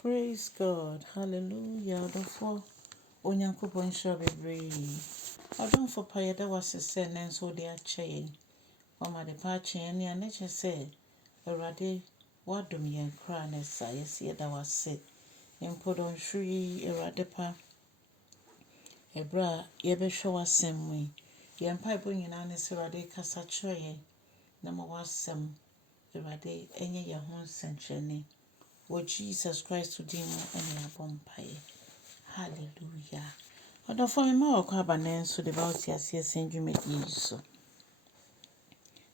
Praise God. Hallelujah. Therefore, Onyankopɔn hyira bebree. Ɔdomfo pa yɛda wase sɛ nnɛ nso wode akyɛ yɛn. Wama de pa akyɛ yɛn nea ne kyerɛ sɛ Awurade woadom yɛn koraa ne saa yɛsɛ yɛda wase. Mpo dɔnhwere yi Awurade pa ɛberɛ a yɛbɛhwɛ w'asɛm mu yi. Yɛn mpaebɔ nyinaa ne sɛ Awurade kasa kyerɛ yɛn na ma w'asɛm Awurade ɛnyɛ yɛn ho nsɛnkyerɛnne. Wɔ Jesus Christ din mu ɛne yɛabɔ mpaeɛ. Hallelujah. Ɔdɔfo me ma Akwaaba nso de ba wote aseɛ sɛ dwumadi yi so.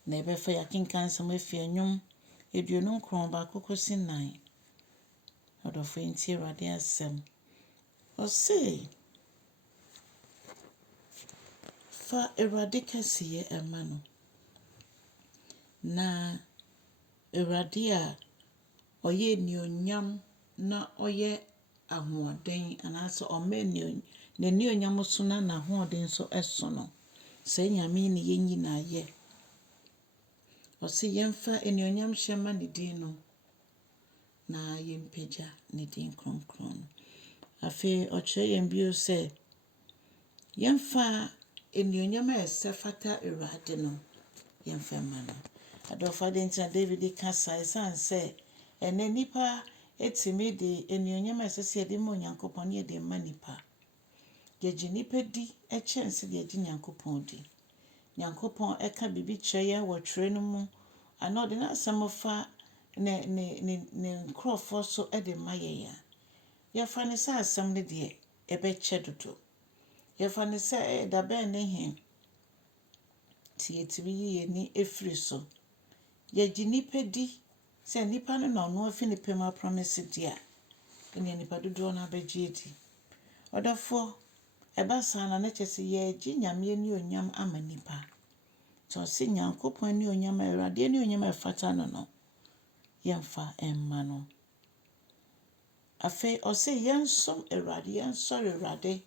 Na ɛbɛfa yɛakenka nsɛm afi nnwom 29 kɔsi 9. Ɔdɔfo nti Awurade asɛm. Ɔse fa Awurade kɛseyɛ ɛma no. Na Awurade a ɔyɛ anuonyam na ɔyɛ ahoɔden anaasɛ ɔma n'anuonyam so na n'ahoɔden so ɛso no. Sɛ Nyame ne yɛn nyinaa yɛ. Ɔse yɛmfa anuonyam hyɛ ma ne din no na yɛmpagya ne din kronkron no. Afei ɔkyerɛ yɛn bio sɛ yɛmfa anuonyam a ɛsɛ fata Awurade no yɛmfa ma no. Adɔfo ade nti na David ka saa ɛsiane sɛ ɛnɛ nipa ɛtumi de anuonyam a ɛsɛ sɛ yɛde ma Onyankopɔn ne yɛde ma nipa. Yɛgye nipa di ɛkyɛn sɛ deɛ yɛgye Nyankopɔn di. Nyankopɔn ɛka biribi kyerɛ yɛn wɔ twerɛ no mu anaa ɔde n'asɛm fa ne nkurɔfoɔ so ɛde ma yɛn a. Yɛfa ne sɛ asɛm no deɛ ɛbɛkyɛ dodo. Yɛfa ne sɛ da bɛn ne he nti yɛtumi yi yɛn ani ɛfiri so. Yɛgye nipa di sɛ nipa no na ɔno afi nipa mu apromise di a ɛnea nipa dodoɔ no abɛgye adi. Ɔdɔfoɔ ɛba saa na ne kyerɛ sɛ yɛgye Nyame anuonyam ama nipa. Nti ɔse Nyankopɔn anuonyam a Awurade anuonyam a ɛfata no no yɛmfa ɛmma no. Afei ɔse yɛnsom Awurade yɛnsɔre Awurade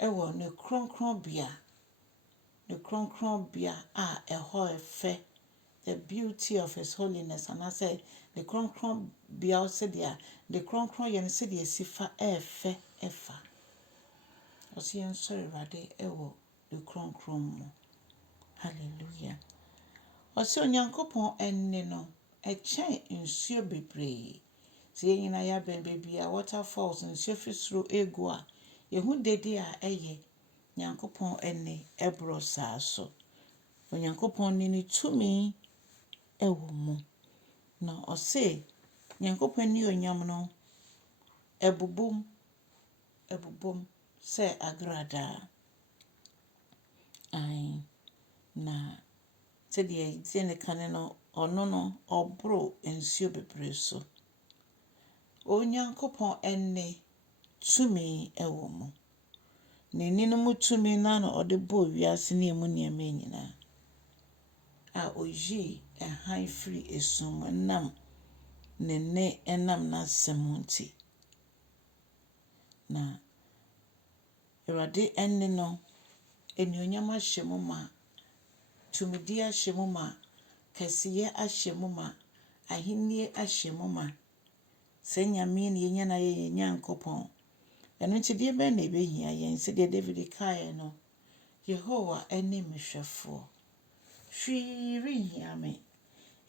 ɛwɔ ne kronkronbea. Ne kronkronbea a ɛhɔ ɛfɛ. The beauty of his holiness anaasɛ ne kronkronbea sɛdeɛ ne kronkron yɛ no sɛdeɛ ɛsi fa ɛɛfɛ ɛfa. Ɔse yɛnsɔre Awurade ɛwɔ ne kronkron mu. Hallelujah. Ɔse Onyankopɔn ɛnne no ɛkyɛn nsuo bebree. Sɛ yɛn nyinaa yɛabɛn baabi a waterfalls nsuo fi soro ɛgu a yɛhu dede a ɛyɛ Nyankopɔn ɛnne ɛborɔ saa so. Onyankopɔn ne ne tumi ɛwɔ mu. Na ɔse Nyankopɔn anuonyam no ɛbobom sɛ agradaa. Ae. Na sɛdeɛ yɛtie ne kane no ɔno no ɔboro nsuo bebree so. Onyankopɔn ɛnne tumi ɛwɔ mu. N'ani no mu tumi na ɔde bɔɔ wiase ne emu nneɛma nyinaa. A oyii ɛhan firi esum mu nam ne nne ɛnam n'asɛm ho nti. Na Awurade ɛnne no anuonyam ahyɛ mu ma, tumidi ahyɛ mu ma, kɛseyɛ ahyɛ mu ma, ahennie ahyɛ mu ma. Sɛ Nyame ne yɛn nyinaa yɛ Nyankopɔn. Ɛno nti deɛ bɛn na ɛbɛhia yɛn sɛdeɛ David kaeɛ no. Yehowa ɛne mehwɛfoɔ. Hwee renhia me.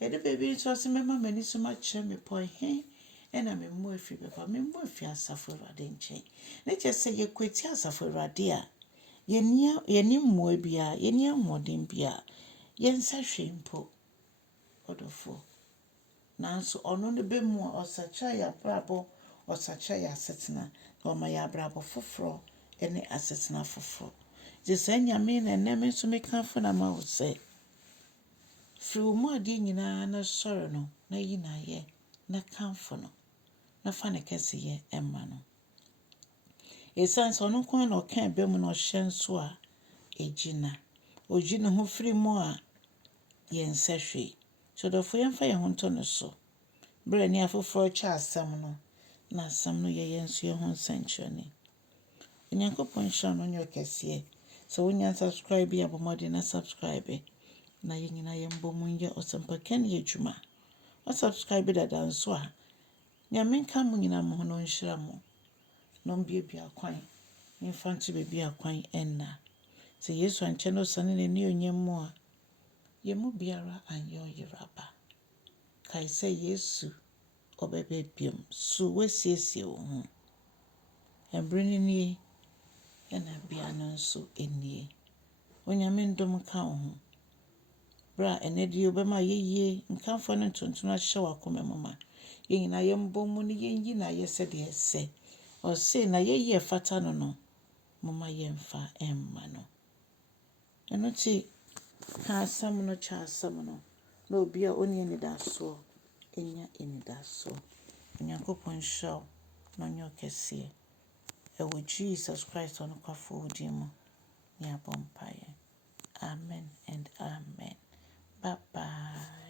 Yɛde baabi nso ɔse mɛma m'ani so makyerɛ me pɔnhe ɛna me mmoa afiri bɛba. Me mmoa afiri Asafo Awurade nkyɛn. Ne kyerɛ sɛ yɛkwati Asafo Awurade a yɛni mmoa biara, yɛni ahoɔden biara, yɛnsa hwee mpo. Ɔdɔfoɔ. Nanso ɔno no bɛmu a ɔsakyera yɛ abrabɔ, ɔsakyera yɛ asetena, na ɔma yɛ abrabɔ foforɔ ɛne asetena foforɔ. Gye saa Nyame na nnɛ me nso mekamfo na ma wo sɛ firi wo mu adeɛ nyinaa na sɔre no na yi na ayɛ na kamfo no na fa ne kɛseyɛ ɛma no. Ɛsiane sɛ ɔno nko ara na ɔka ɛbɛ mu na ɔhyɛ nso a ɛgyina. Ɔgyi ne ho firi mu a yɛnsa hwee. So ɔdɔfo yɛmfa yɛn ho nto no so. Berɛ ne afoforɔ kyɛ asɛm no na asɛm no yɛ yɛn nso yɛn ho nsɛnkyerɛnne. Onyankopɔn hyira no nyɛ ɔkɛseɛ. Sɛ wonya subscribe bi abɔ mmɔden na subscribe na yɛn nyinaa yɛmbɔ mu nyɛ ɔsɛmpaka ne adwuma. Subscribe dada nso a Nyame nka mo nyina mo ho no nhyira mo. No mbie akwan. Infante baby akwan enna. Se Yesu anche no sane ne ni onyam mo a. Ye mu biara anye oyiraba. Kai se Yesu obebe biom. Su wasiesie wo ho. Ebrene ni ena bia no nso enie. Onyame ndom ka wo ho. Bra enedi obema yeye nkanfo no ntontono ahye wakoma mama. Ye nyina ye mbomu ni yenyi na ye se de ese. O se na ye fata no mama ye mfa emma no. Eno ti ha asam no cha asam no. Na obi a oni eni da so enya eni da so. Nyankopon shaw no nyo kese. Ewo Jesus Christ on kwafo odimu. Ni abompaye. Amen and amen. Bye bye.